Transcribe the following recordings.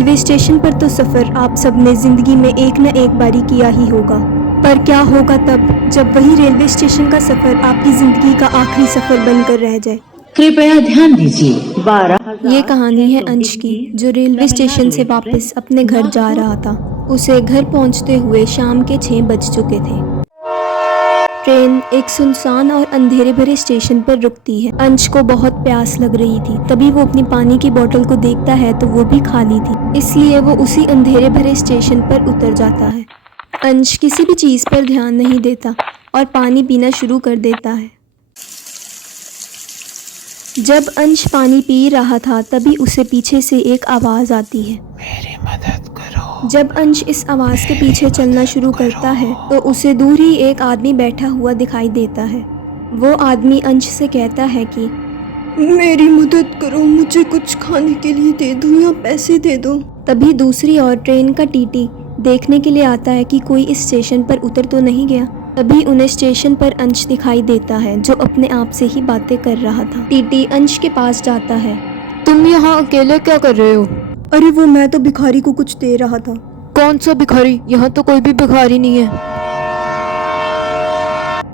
Railway station पर तो सफ़र आप सबने ज़िंदगी में एक न एक बारी किया ही होगा, पर क्या होगा तब जब वही रेलवे स्टेशन का सफ़र आपकी ज़िंदगी का आखिरी सफ़र बनकर रह जाए। कृपया ध्यान दीजिए 12 ये कहानी है अंश की, जो रेलवे स्टेशन से वापस अपने घर जा रहा था। उसे घर पहुंचते हुए शाम के 6 बज चुके थे। ट्रेन एक सुनसान और अंधेरे भरे स्टेशन पर रुकती है। अंश को बहुत प्यास लग रही थी। तभी वो अपनी पानी की बोतल को देखता है तो वो भी खाली थी, इसलिए वो उसी अंधेरे भरे स्टेशन पर उतर जाता है। अंश किसी भी चीज़ पर ध्यान नहीं देता और पानी पीना शुरू कर देता है। जब अंश पानी पी रहा था तभी उसे पीछे से एक आवाज़ आती है, मेरी मदद करो। जब अंश इस आवाज़ के पीछे चलना शुरू करता है तो उसे दूर ही एक आदमी बैठा हुआ दिखाई देता है। वो आदमी अंश से कहता है कि मेरी मदद करो, मुझे कुछ खाने के लिए दे दो या पैसे दे दो। तभी दूसरी ओर ट्रेन का टीटी देखने के लिए आता है कि कोई इस स्टेशन पर उतर तो नहीं गया। तभी उन्हें स्टेशन पर अंश दिखाई देता है, जो अपने आप से ही बातें कर रहा था। टीटी अंश के पास जाता है। तुम यहाँ अकेले क्या कर रहे हो? अरे वो मैं तो भिखारी को कुछ दे रहा था। कौन सा भिखारी? यहाँ तो कोई भी भिखारी नहीं है।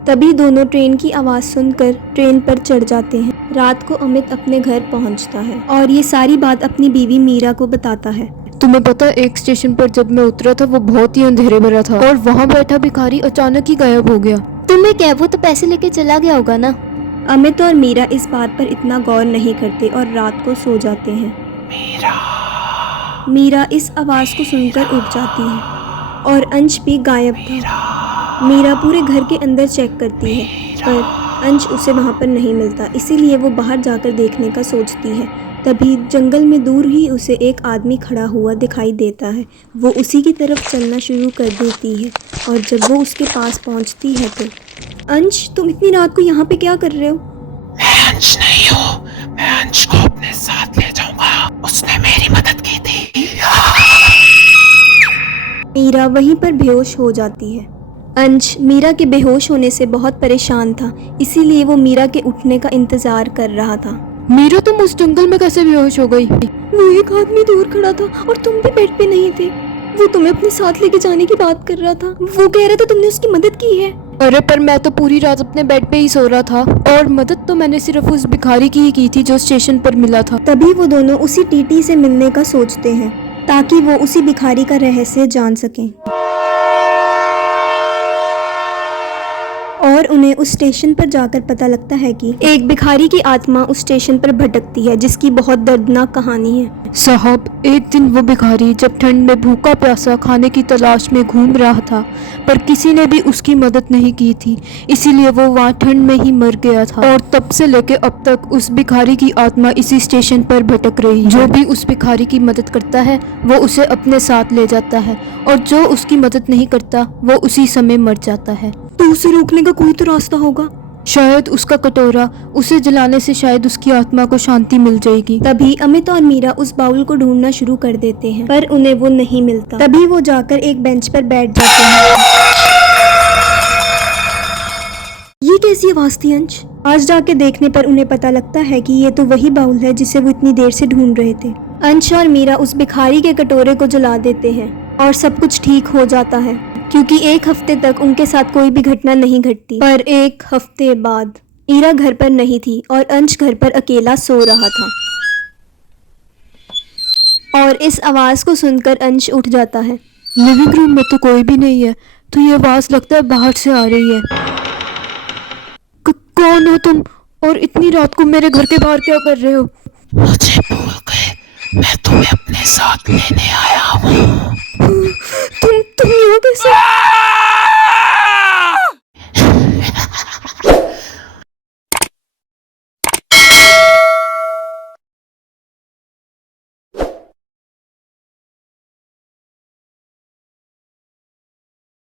तभी दोनों ट्रेन की आवाज़ सुनकर ट्रेन पर चढ़ जाते हैं। रात को अमित अपने घर पहुँचता है और ये सारी बात अपनी बीवी मीरा को बताता है। तुम्हें पता, एक स्टेशन पर जब मैं उतरा था वो बहुत ही अंधेरे भरा था और वहाँ बैठा भिखारी अचानक ही गायब हो गया। तुम्हें क्या, वो तो पैसे लेके चला गया होगा ना। अमित और मीरा इस बात पर इतना गौर नहीं करते और रात को सो जाते हैं। मीरा इस आवाज़ को सुनकर उठ जाती है और अंश भी गायब था। मीरा पूरे घर के अंदर चेक करती है पर अंश उसे वहाँ पर नहीं मिलता, इसीलिए वो बाहर जाकर देखने का सोचती है। तभी जंगल में दूर ही उसे एक आदमी खड़ा हुआ दिखाई देता है। वो उसी की तरफ चलना शुरू कर देती है और जब वो उसके पास पहुँचती है तो अंश, तुम इतनी रात को यहाँ पे क्या कर रहे हो? मैं अंश नहीं हूँ, मैं अंश को अपने साथ ले जाऊंगा, उसने मेरी मदद की थी। मीरा वहीं पर बेहोश हो जाती है। अंश मीरा के बेहोश होने से बहुत परेशान था, इसीलिए वो मीरा के उठने का इंतजार कर रहा था। मीरा, तुम उस जंगल में कैसे बेहोश हो गई? वो एक आदमी दूर खड़ा था और तुम भी बेड पे नहीं थे। वो तुम्हें अपने साथ लेके जाने की बात कर रहा था। वो कह रहा था तुमने उसकी मदद की है। अरे पर मैं तो पूरी रात अपने बेड पे ही सो रहा था और मदद तो मैंने सिर्फ उस भिखारी की ही की थी जो स्टेशन पर मिला था। तभी वो दोनों उसी टीटी से मिलने का सोचते हैं ताकि वो उसी भिखारी का रहस्य जान सकें। और उन्हें उस स्टेशन पर जाकर पता लगता है कि एक भिखारी की आत्मा उस स्टेशन पर भटकती है, जिसकी बहुत दर्दनाक कहानी है। साहब, एक दिन वो भिखारी जब ठंड में भूखा प्यासा खाने की तलाश में घूम रहा था, पर किसी ने भी उसकी मदद नहीं की थी, इसीलिए वो वहाँ ठंड में ही मर गया था। और तब से लेके अब तक उस भिखारी की आत्मा इसी स्टेशन पर भटक रही है। जो भी उस भिखारी की मदद करता है वो उसे अपने साथ ले जाता है और जो उसकी मदद नहीं करता वो उसी समय मर जाता है। तो उसे रोकने का कोई तो रास्ता होगा। शायद उसका कटोरा, उसे जलाने से शायद उसकी आत्मा को शांति मिल जाएगी। तभी अमित और मीरा उस बाउल को ढूंढना शुरू कर देते हैं पर उन्हें वो नहीं मिलता। तभी वो जाकर एक बेंच पर बैठ जाते हैं। ये कैसी आवाज थी अंश? आज जाके देखने पर उन्हें पता लगता है कि ये तो वही बाउल है जिसे वो इतनी देर से ढूंढ रहे थे। अंश और मीरा उस भिखारी के कटोरे को जला देते हैं और सब कुछ ठीक हो जाता है, क्योंकि एक हफ्ते तक उनके साथ कोई भी घटना नहीं घटती। पर एक हफ्ते बाद मीरा घर पर नहीं थी और अंश घर पर अकेला सो रहा था। और इस आवाज को सुनकर अंश उठ जाता है। लिविंग रूम में तो कोई भी नहीं है, तो ये आवाज लगता है बाहर से आ रही है। कौन हो तुम और इतनी रात को मेरे घर के बाहर क्या कर रहे हो? मुझे भूल गए, मैं तुम्हें अपने साथ लेने आया हूँ। तुम यहाँ कैसे?